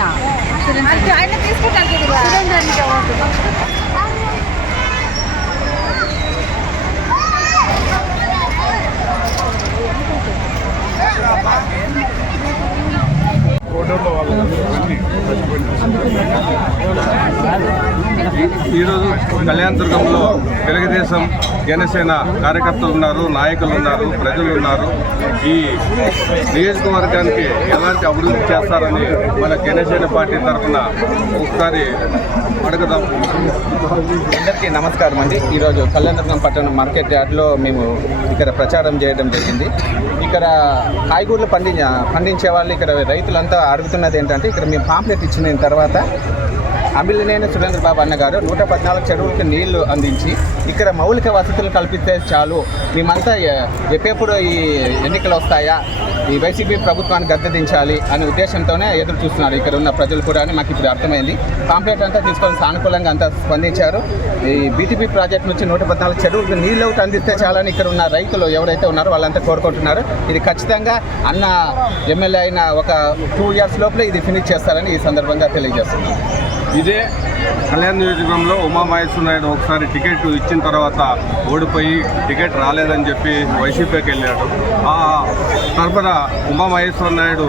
అంటే ఆయన తీసుకుంటాను సురేందర్కి ఓటు ఈరోజు కళ్యాణదుర్గంలో తెలుగుదేశం జనసేన కార్యకర్తలు ఉన్నారు నాయకులు ఉన్నారు ప్రజలు ఉన్నారు. ఈ నియోజకవర్గానికి ఎలాంటి అభివృద్ధి చేస్తారని మన జనసేన పార్టీ తరఫున ఒకసారి అడుగుదాం. అందరికీ నమస్కారం అండి. ఈరోజు కళ్యాణదుర్గం పట్టణం మార్కెట్ యార్డ్లో మేము ఇక్కడ ప్రచారం చేయడం జరిగింది. ఇక్కడ కాయగూరలు పండి పండించే వాళ్ళు ఇక్కడ రైతులంతా అడుగుతున్నది ఏంటంటే ఇక్కడ మేము పాంప్లెట్ ఇచ్చిన తర్వాత అభిలనేని సురేంద్ర బాబు అన్న గారు నూట పద్నాలుగు చెరువులకు నీళ్ళు అందించి ఇక్కడ మౌలిక వసతులు కల్పిస్తే చాలు. మేమంతా ఎప్పుడెప్పుడు ఈ ఎన్నికలు వస్తాయా? ఈ వైసీపీ ప్రభుత్వాన్ని గద్దెదించాలి అనే ఉద్దేశంతోనే ఎదురు చూస్తున్నారు ఇక్కడ ఉన్న ప్రజలు కూడా అని మాకు ఇప్పుడు అర్థమైంది. కాంప్లైంట్ అంతా తీసుకొని సానుకూలంగా అంతా స్పందించారు. ఈ బీటీపీ ప్రాజెక్ట్ నుంచి నూట పద్నాలుగు చెరువులకు నీళ్ళు ఒకటి అందిస్తే చాలని ఇక్కడ ఉన్న రైతులు ఎవరైతే ఉన్నారో వాళ్ళంతా కోరుకుంటున్నారు. ఇది ఖచ్చితంగా అన్న ఎమ్మెల్యే అయిన ఒక టూ ఇయర్స్ లోపలే ఇది ఫినిష్ చేస్తారని ఈ సందర్భంగా తెలియజేస్తున్నాను ఇదే కళ్యాణ్ నియోజకవర్గంలో ఉమామహేశ్వర నాయుడు ఒకసారి టికెట్ ఇచ్చిన తర్వాత ఓడిపోయి టికెట్ రాలేదని చెప్పి వైసీపీకి వెళ్ళాడు. ఆ తరఫున ఉమామహేశ్వర నాయుడు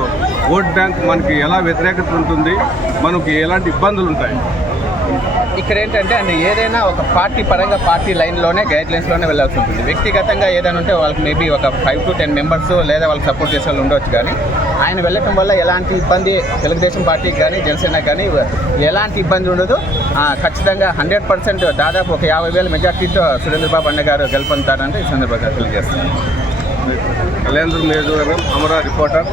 ఓట్ బ్యాంక్ మనకి ఎలా వ్యతిరేకత ఉంటుంది? మనకి ఎలాంటి ఇబ్బందులు ఉంటాయి? ఇక్కడ ఏంటంటే అండ్ ఏదైనా ఒక పార్టీ పరంగా పార్టీ లైన్లోనే గైడ్ లైన్స్లోనే వెళ్ళాల్సి ఉంటుంది. వ్యక్తిగతంగా ఏదైనా ఉంటే వాళ్ళకి మేబీ ఒక ఫైవ్ టు టెన్ మెంబర్స్ లేదా వాళ్ళకి సపోర్ట్ చేసే వాళ్ళు ఉండొచ్చు కానీ ఆయన వెళ్ళటం వల్ల ఎలాంటి ఇబ్బంది తెలుగుదేశం పార్టీకి కానీ జనసేన కానీ ఎలాంటి ఇబ్బంది ఉండదు. ఖచ్చితంగా హండ్రెడ్ పర్సెంట్ దాదాపు ఒక యాభై వేల మెజార్టీతో సురేంద్రబాబు అన్న గారు గెలుపొందుతారంటే ఈ సందర్భంగా తెలియజేస్తాను నియోజకవర్గం అమరా రిపోర్టర్.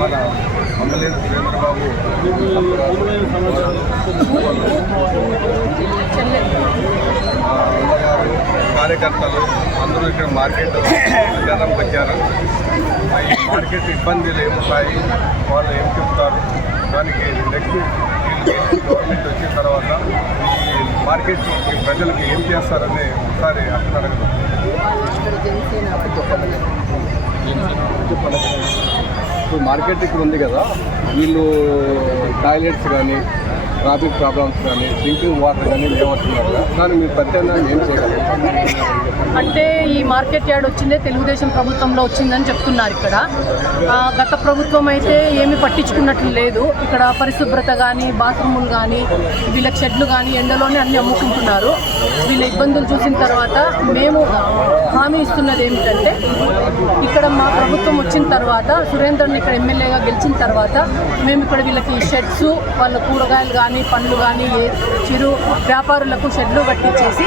మన అమ్మలేని సురేంద్రబాబు కార్యకర్తలు అందరూ ఇక్కడ మార్కెట్ ప్రచారంకి వచ్చారు. ఈ మార్కెట్ ఇబ్బందులు ఏముంటాయి వాళ్ళు ఏం చెప్తారు? దానికి నెక్స్ట్ గవర్నమెంట్ వచ్చిన తర్వాత ఈ మార్కెట్ ప్రజలకు ఏం చేస్తారని ఒకసారి అర్థం అడగదు ఇప్పుడు మార్కెట్ ఇక్కడ ఉంది కదా. వీళ్ళు టాయిలెట్స్ కానీ ట్రాఫిక్ ప్రాబ్లమ్స్ కానీ డ్రింకింగ్ వాటర్ కానీ లేవట్టున్నారు దాన్ని మీరు ప్రత్యామ్నాయం ఏం చేయగలరు? అంటే ఈ మార్కెట్ యార్డ్ వచ్చిందే తెలుగుదేశం ప్రభుత్వంలో వచ్చిందని చెప్తున్నారు ఇక్కడ. గత ప్రభుత్వం అయితే ఏమి పట్టించుకున్నట్లు లేదు. ఇక్కడ పరిశుభ్రత కానీ బాత్రూములు కానీ వీళ్ళకి షెడ్లు కానీ ఎండలోనే అన్నీ అమ్ముకుంటున్నారు. వీళ్ళ ఇబ్బందులు చూసిన తర్వాత మేము హామీ ఇస్తున్నది ఏమిటంటే ఇక్కడ మా ప్రభుత్వం వచ్చిన తర్వాత సురేందర్ని ఇక్కడ ఎమ్మెల్యేగా గెలిచిన తర్వాత మేము ఇక్కడ వీళ్ళకి షెడ్స్ వాళ్ళ కూరగాయలు కానీ పండ్లు కానీ ఏ చిరు వ్యాపారులకు షెడ్లు కట్టించేసి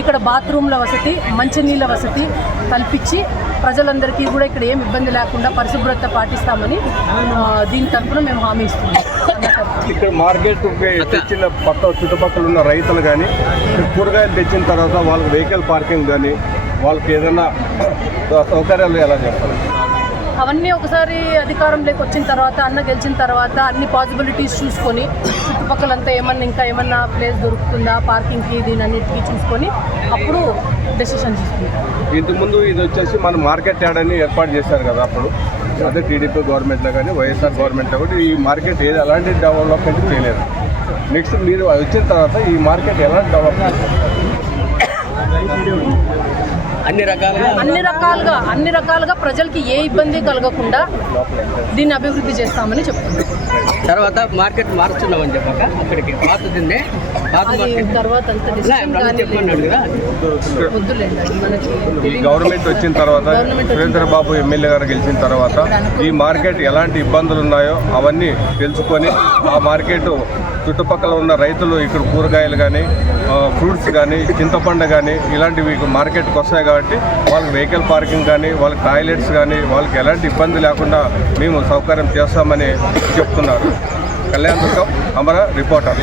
ఇక్కడ బాత్రూమ్ల వసతి మంచినీళ్ళ వసతి కల్పించి ప్రజలందరికీ కూడా ఇక్కడ ఏం ఇబ్బంది లేకుండా పరిశుభ్రత పాటిస్తామని దీని తరఫున మేము హామీ ఇస్తున్నాం. ఇక్కడ మార్కెట్ తెచ్చిన పక్క చుట్టుపక్కల ఉన్న రైతులు కానీ కూరగాయలు తెచ్చిన తర్వాత వాళ్ళకి వెహికల్ పార్కింగ్ కానీ వాళ్ళకి ఏదైనా సౌకర్యాలు ఎలా చేస్తారు? అవన్నీ ఒకసారి అధికారంలోకి వచ్చిన తర్వాత అన్న గెలిచిన తర్వాత అన్ని పాసిబిలిటీస్ చూసుకొని చుట్టుపక్కలంతా ఏమన్నా ఇంకా ఏమన్నా ప్లేస్ దొరుకుతుందా పార్కింగ్కి దీని అన్నిటికీ చూసుకొని అప్పుడు డెసిషన్ తీసుకుంటాం. ఇంతకుముందు ఇది వచ్చేసి మన మార్కెట్ యార్డ్ అని ఏర్పాటు చేశారు కదా అప్పుడు. అదే టీడీపీ గవర్నమెంట్లో కానీ వైఎస్ఆర్ గవర్నమెంట్లో కూడా ఈ మార్కెట్ ఏది ఎలాంటి డెవలప్మెంట్ చేయలేదు. నెక్స్ట్ మీరు వచ్చిన తర్వాత ఈ మార్కెట్ ఎలాంటి డెవలప్మెంట్ అన్ని రకాలుగా అన్ని రకాలుగా ప్రజలకి ఏ ఇబ్బంది కలగకుండా దీన్ని అభివృద్ధి చేస్తామని చెప్తున్నాం. తర్వాత మార్కెట్ మారుస్తున్నామని చెప్పాక అక్కడికి పాతదిందే తర్వాత. గవర్నమెంట్ వచ్చిన తర్వాత గవర్నమెంట్ వచ్చిన సురేంద్ర బాబు ఎమ్మెల్యే గారు గెలిచిన తర్వాత ఈ మార్కెట్ ఎలాంటి ఇబ్బందులు ఉన్నాయో అవన్నీ తెలుసుకొని ఆ మార్కెట్ చుట్టుపక్కల ఉన్న రైతులు ఇక్కడ కూరగాయలు కానీ ఫ్రూట్స్ కానీ చింతపండు కానీ ఇలాంటివి మార్కెట్కి వస్తాయి కాబట్టి వాళ్ళకి వెహికల్ పార్కింగ్ కానీ వాళ్ళకి టాయిలెట్స్ కానీ వాళ్ళకి ఎలాంటి ఇబ్బంది లేకుండా మేము సౌకర్యం చేస్తామని చెప్తున్నారు. కళ్యాణ్ దుర్గం అమర రిపోర్టర్.